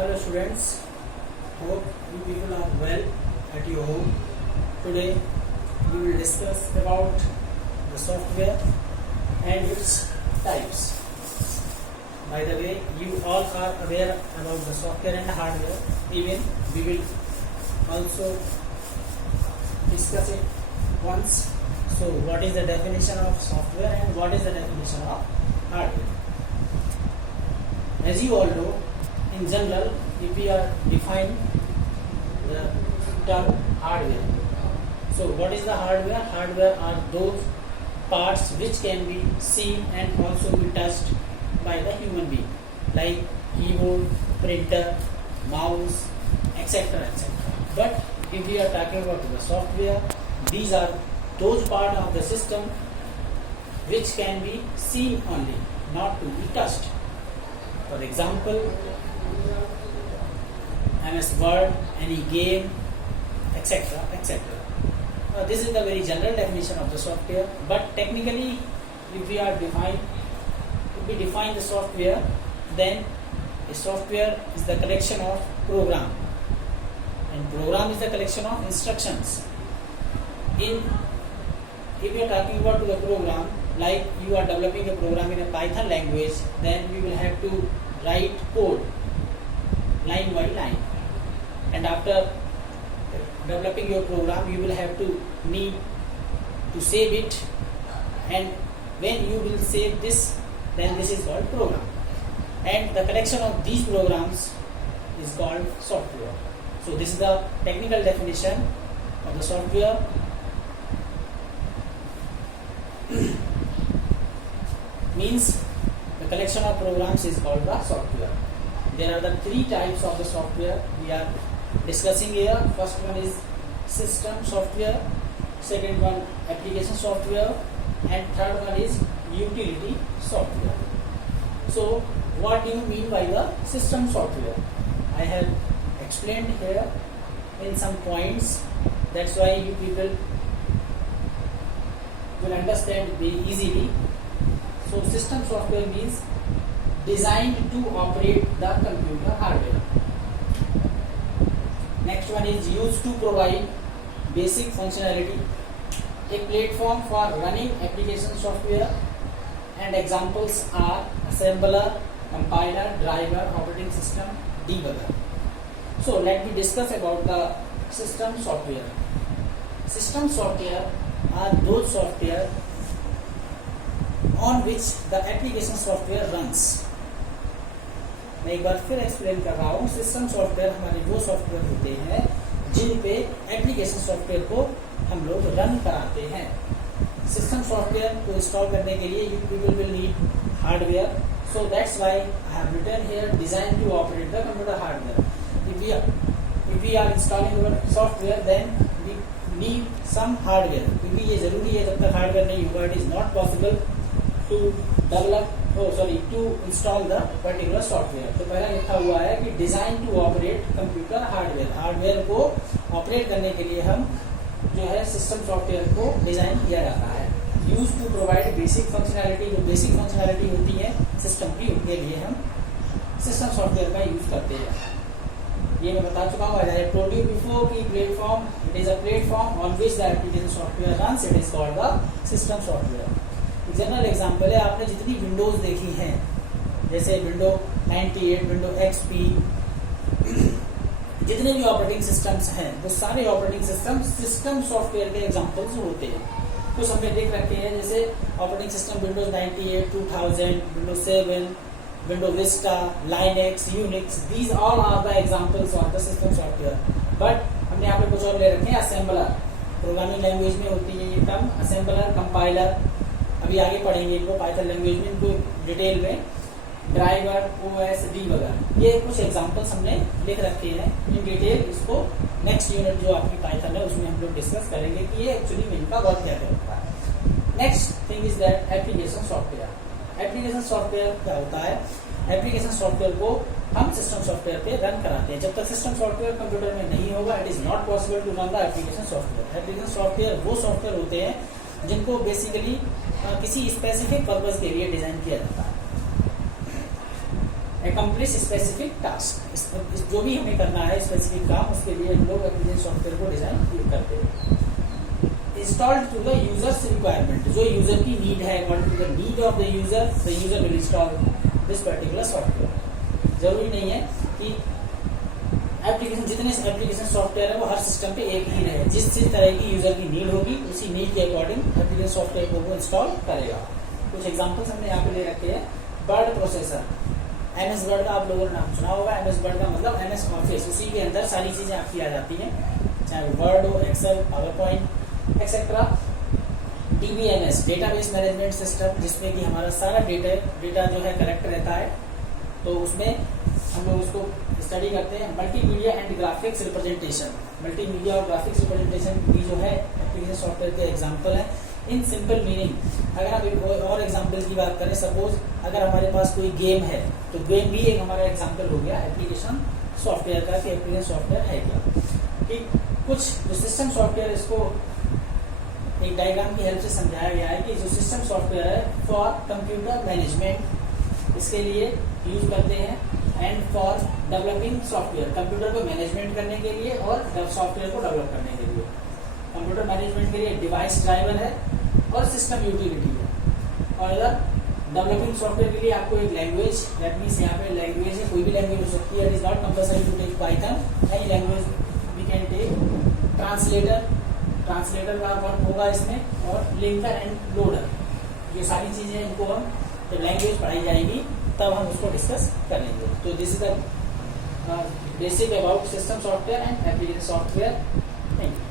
Hello students, hope you people are well at your home. Today we will discuss about the software and its types. By the way, you all are aware about the software and hardware. Even we will also discuss it once. So what is the definition of software and what is the definition of hardware? As you all know, in general, if we are defining the term hardware, so what is the hardware? Hardware are those parts which can be seen and also be touched by the human being, like keyboard, printer, mouse, etc. etc. But if we are talking about the software, these are those parts of the system which can be seen only, not to be touched. For example, MS Word, any game, etc. etc. This is the very general definition of the software. But technically, if we define the software, then a software is the collection of program, and program is the collection of instructions. If we are talking about the program, like you are developing a program in a Python language, then we will have to write code line by line, and after developing your program you will have to need to save it, and when you will save this, then this is called program, and the collection of these programs is called software. So this is the technical definition of the software. Means the collection of programs is called the software. There are the three types of the software we are discussing here. First one is system software, second one application software, and third one is utility software. So what do you mean by the system software? I have explained here in some points. That's why you people will understand very easily. So system software means designed to operate the computer hardware. Next one is used to provide basic functionality, a platform for running application software, and examples are assembler, compiler, driver, operating system, debugger. So let me discuss about the system software. System software are those software on which the application software runs. मैं एक बार फिर explain कर रहा हूँ. System software हमारे वो software होते हैं जिन पे एप्लीकेशन सॉफ्टवेयर को हम लोग रन कराते हैं. सिस्टम सॉफ्टवेयर को इंस्टॉल करने के लिए you people will need hardware. So that's why I have written here design to operate the computer hardware. if we are installing our software, then we need some hardware. क्योंकि ये जरूरी है, जब तक हार्डवेयर नहीं होगा it is not possible to install the particular software. तो पहला लिखा हुआ है कि design to operate computer hardware. Hardware को ऑपरेट करने के लिए हम जो है सिस्टम सॉफ्टवेयर को डिजाइन किया जाता है. Use to provide basic functionality. जो बेसिक फंक्शनैलिटी होती है सिस्टम की, उनके लिए हम सिस्टम सॉफ्टवेयर का यूज करते हैं. ये मैं बता चुका हूँ. आई टोल्ड यू बिफोर कि platform, it is a platform on which the application software runs. It is called the system software. General example है, आपने जितनी विंडोज देखी हैं, जैसे विंडो 98, विंडो एक्सपी, जितने भी ऑपरेटिंग सिस्टम्स हैं, वो सारे ऑपरेटिंग सिस्टम सिस्टम सॉफ्टवेयर के एग्जांपल्स होते हैं. कुछ हमने देख रखे हैं, जैसे operating system Windows 98, 2000, Windows 7, Window Vista, Linux, Unix. These all are the examples of the system software. But हमने यहाँ पे कुछ और ले रखे हैं. असेंबलर, प्रोग्रामिंग लैंग्वेज में होती है ये टर्म. असेंबलर, कंपाइलर, अभी आगे पढ़ेंगे इनको पाइथन लैंग्वेज में, इनको डिटेल में. ड्राइवर, ओएस, डीबगर, ये कुछ एग्जांपल्स हमने लिख रखे हैं इन डिटेल. इसको नेक्स्ट यूनिट जो आपकी पाइथन है उसमें हम लोग डिस्कस करेंगे कि ये एक्चुअली में इनका वर्क क्या होता है. Next thing is that application software. Application software क्या होता है? एप्लीकेशन सॉफ्टवेयर को हम सिस्टम सॉफ्टवेयर पे रन कराते हैं. जब तक सिस्टम सॉफ्टवेयर कंप्यूटर में नहीं होगा, it is not possible to run the application software. Application software वो सॉफ्टवेयर होते हैं जिनको बेसिकली किसी स्पेसिफिक पर्पस के लिए डिजाइन किया जाता है. accomplish स्पेसिफिक टास्क, जो भी हमें करना है स्पेसिफिक काम, उसके लिए हम लोग एप्लीकेशन सॉफ्टवेयर को डिजाइन करते हैं। Installed to the users requirement, जो यूजर की नीड है, according to the need of the user will install this particular software. जरूरी नहीं है कि एप्लीकेशन, जितने एप्लीकेशन सॉफ्टवेयर है वो हर सिस्टम पे एक ही रहे, जिस तरह की यूजर की नीड होगी उसी नीड के अकॉर्डिंग एप्लीकेशन सॉफ्टवेयर को वो इंस्टॉल करेगा। कुछ एग्जांपल्स हमने यहाँ पे ले रखे हैं। वर्ड प्रोसेसर, MS वर्ड का आप लोगों ने नाम सुना होगा। MS वर्ड का मतलब MS ऑफिस, उसी के अंदर सारी चीजें आपकी आ जाती हैं, चाहे वर्ड हो, Excel, PowerPoint etcetera. DBMS, database management system, जिसमें कि हमारा सारा डेटा जो है करेक्ट रहता है, तो उसमें हम लोग उसको स्टडी करते हैं। Multimedia and graphics representation, multimedia और ग्राफिक्स रिप्रेजेंटेशन भी जो है एप्लीकेशन सॉफ्टवेयर के एग्जांपल है। इन सिंपल मीनिंग, अगर आप एक और एग्जांपल की बात करें, सपोज अगर हमारे पास कोई गेम है तो गेम भी एक हमारा एग्जांपल हो गया एप्लीकेशन सॉफ्टवेयर का, कि एप्लीकेशन सॉफ्टवेयर है क्या। कि कुछ जो सिस्टम सॉफ्टवेयर, इसको एक डायग्राम की हेल्प से समझाया गया है कि जो सिस्टम सॉफ्टवेयर है फॉर कंप्यूटर मैनेजमेंट, इसके लिए यूज करते हैं। And for developing software, computer को मैनेजमेंट करने के लिए और सॉफ्टवेयर को डेवलप करने के लिए। कंप्यूटर मैनेजमेंट के लिए डिवाइस ड्राइवर है और सिस्टम यूटिलिटी है। और अगर डेवलपिंग सॉफ्टवेयर के लिए आपको एक लैंग्वेज, दैट मीन्स यहाँ पे लैंग्वेज है, कोई भी लैंग्वेज हो सकती है, it is not compulsory to take Python, any language we can take. Translator का वर्क होगा इसमें, और लिंकर एंड लोडर, ये सारी चीजें इनको हम जब लैंग्वेज पढ़ाई जाएगी तब हम उसको डिस्कस करेंगे। तो this is the basic about system software and application software. Thank you.